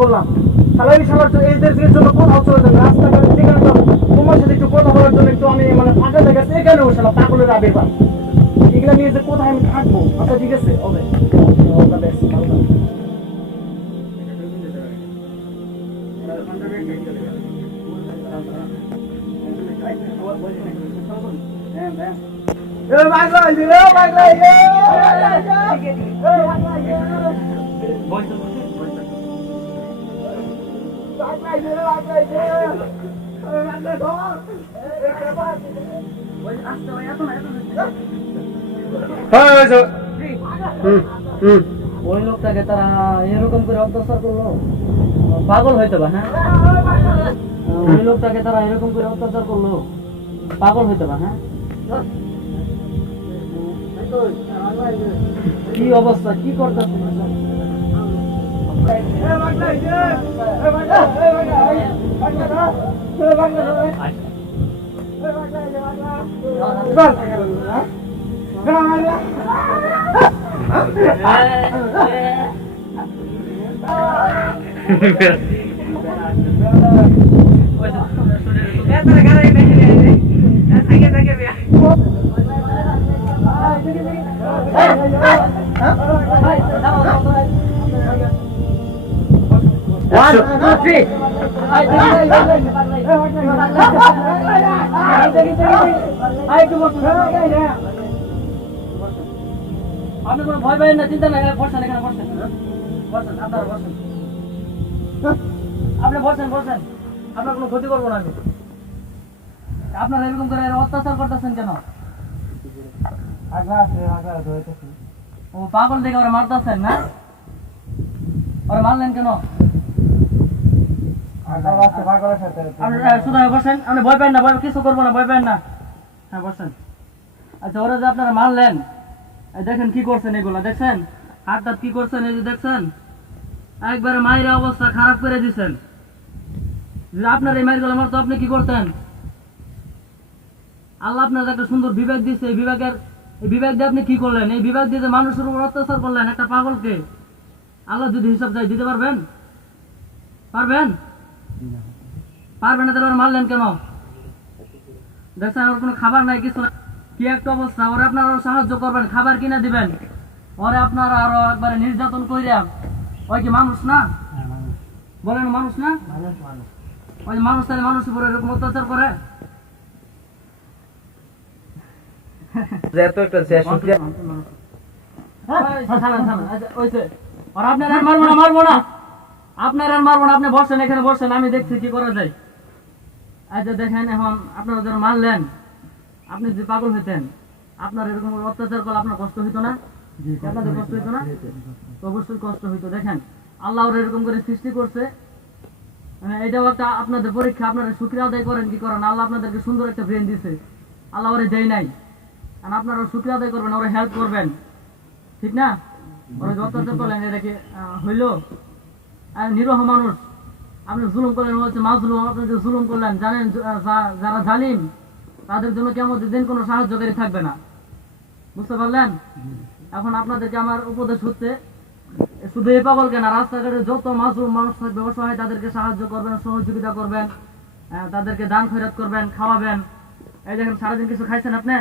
করলাম তাহলে এই দেশের জন্য কোথাও চলে যাবে রাস্তাঘাটে যেখানে তোমার সাথে একটু কথা জন্য একটু আমি মানে ফাঁকা জায়গা এখানে বসলাম পাগলের আবির্ভাব এগুলো নিয়ে যে কোথায় আমি থাকব আচ্ছা ঠিক আছে হবে ওই লোকটাকে তারা এরকম করে অত্যাচার করল? পাগল হইতে বা হ্যাঁ? ওই লোকটাকে তারা এরকম করে অত্যাচার করল। পাগল হইতে বা হ্যাঁ? কি অবস্থা? কি করতে আপনি কোনো ভয় পাবেন না চিন্তা নাই বসেন এখানে বসেন বসেন আপনারা বসেন আপনি বসেন বসেন। আপনার কোনো ক্ষতি করব না আমি। আপনারা এরকম করে অত্যাচার করতেছেন কেন? ও পাগল দেখে ওরা মারতেছেন না? ওরা মারলেন কেন? একবারে মায়ের অবস্থা খারাপ করে যদি আপনার এই মায়েরগুলো মারতো আপনি কি করতেন? আল্লাহ আপনার একটা সুন্দর বিবেক দিচ্ছে এই বিবেকের এই বিবেক দিয়ে আপনি কি করলেন? এই বিবেক দিয়ে যে মানুষের উপর অত্যাচার করলেন একটা পাগলকে আল্লাহ যদি হিসাব চাই দিতে পারবেন? পারবেন? পারবেন না তাহলে মারলেন কেন? দেখছেন ওর কোনো খাবার নাই কিছু। কি একটা অবস্থা? ওরা আপনারা আরও সাহায্য করবেন খাবার কিনে দিবেন। ওরে আপনারা আরও একবারে নির্যাতন কইরা ওই কি মানুষ না? বলেন মানুষ না? ওই মানুষ তাহলে মানুষের উপরে এরকম অত্যাচার করে? এত একটা শেষ শুক্রিয়া এই, থামেন, থামেন। আর আপনার আর মারবো না মারবো না। আপনার আর মারবো না আপনি বসেন এখানে বসেন আমি দেখছি কি করা যায়। আচ্ছা দেখেন এখন আপনারা যারা মারলেন আপনি যদি পাগল হইতেন আপনার এরকম অত্যাচার করলে আপনার কষ্ট হইতো না? আপনাদের কষ্ট হইতো না? অবশ্যই কষ্ট হইতো। দেখেন আল্লাহ এরকম করে সৃষ্টি করছে মানে এটাও একটা আপনাদের পরীক্ষা, আপনারা শুক্রিয়া আদায় করেন কি করেন? আল্লাহ আপনাদেরকে সুন্দর একটা ব্রেন দিছে। আল্লাহ ওরে দেয় নাই। আপনারা শুক্রিয়া আদায় করবেন, ওরা হেল্প করবেন। ঠিক না? ওরা করলেন এটা কি হইল? নিরহ মানুষ। আপনি জুলুম করলেন হচ্ছে মাজলুম। আপনি যে জুলুম করলেন, জানেন যারা জালিম, তাদের জন্য কেমন দিন কোনো সাহায্যকারী থাকবে না। বুঝতে পারলেন? এখন আপনাদেরকে আমার উপদেশ হচ্ছে শুধু এই পাগল কেন রাস্তাঘাটে যত মাজলুম মানুষ থাকবে অসহায় তাদেরকে সাহায্য করবেন সহযোগিতা করবেন তাদেরকে দান খয়রাত করবেন খাওয়াবেন। এই দেখেন সারাদিন কিছু খাইছেন আপনি?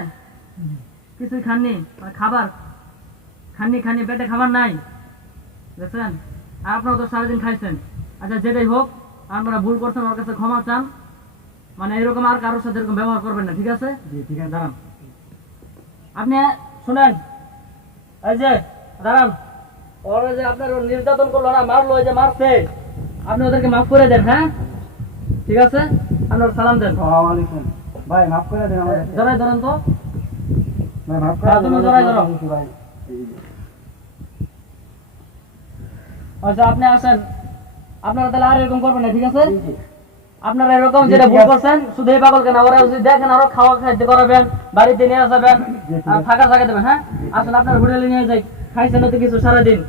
কিছুই খাননি? খাবার? খাননি খাননি পেটে খাবার নাই। দেখছেন? আর আপনারা তো সারাদিন খাইছেন। আচ্ছা যেটাই হোক আপনারা ভুল করছেন ওর কাছে ক্ষমা চান। মানে এরকম আর কারোর সাথে এরকম ব্যবহার করবেন না ঠিক আছে? ঠিক আছে দাঁড়ান। আপনি শুনেন। এই যে দাঁড়ান। ওরা যে আপনার নির্যাতন করল না মারলো যে মারছে। আপনি ওদেরকে মাফ করে দেন হ্যাঁ? ঠিক আছে? আপনার সালাম দেন। ভাই মাফ করে দেন আমাদের ধরেন তো। ভাই মাফ তুমি জড়াই ধরো। ভাই আচ্ছা আপনি আসেন। আপনারা তাহলে আর এরকম করবেন না ঠিক আছে? আপনারা এরকম যেটা ভুল করছেন শুধু এই পাগল কেন ওরা যদি দেখেন আরও খাওয়া খাইতে করাবেন বাড়িতে নিয়ে যাবেন আর থাকা জায়গা দেবেন হ্যাঁ? আসেন আপনার হোটেলে নিয়ে যাই। খাইছেন তো কিছু সারাদিন?